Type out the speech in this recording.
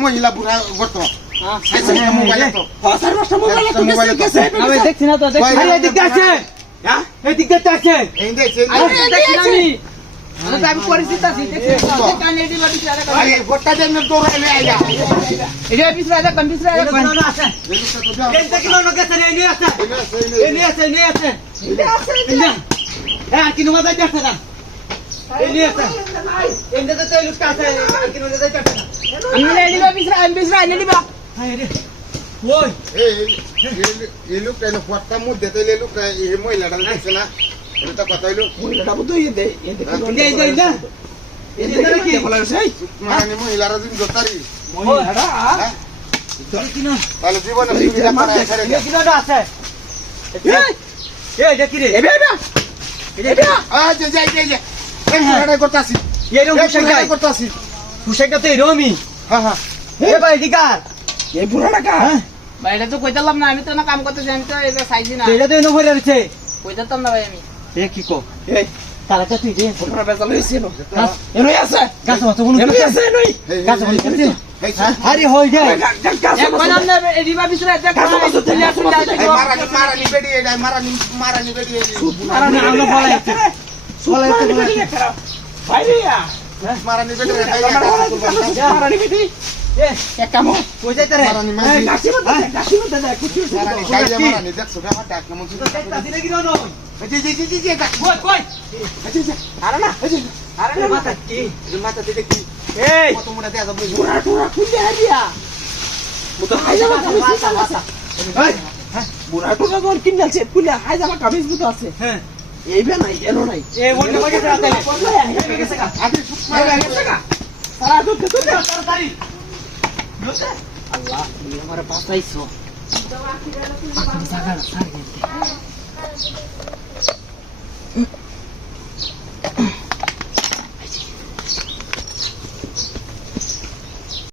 মহিলা বুড়া করতো দেখছি না তো আমি পরিচিত আছি মহিলাটা দেখছে না কথা হইলো মহিলারা যদি ধরতারি তাহলে জীবনে এটা তো কইতাম না আমি তো না কাম করতেছি আমি তো এটা চাইছি না কইতাম না ভাই আমি কি কো তারা তো তুই পুরা বেজাল হইছে না এনই আছে গাছ মত কোন এনই আছে এনই গাছ মত আরে হই যায় এক কইলাম না রিবা বিছরা দেখ মারানি বেডি এটা মারানি বেডি মারানি আমরা বলাইছে ভাইরিয়া মারানি বেডি মারানি বেডি এক কাম কই যাইতে রে মারানি মাঝি গাছি মত দেখ কিছু মারানি গাইয়া মারানি দেখছো ব্যাপার ডাক কেমন ছিল তাতি নাকি না জি কই আরে না মাথা কি মাথা দিতে কি এই কত মোটা দেয়া যাবে পুরা পুরা খুলে দিয়া মুতো হাইজামা কামিজ আছে এই পুরা পুরা কোন কিনছে পুলা হাইজামা কামিজ মুতো আছে হ্যাঁ এইবে নাই এনো নাই এই ওই নাকি রাতে আগে মারা গেছে কা সারা দুধ তাড়াতাড়ি আল্লাহ তুমি আমার বাঁচাইছো জায়গা না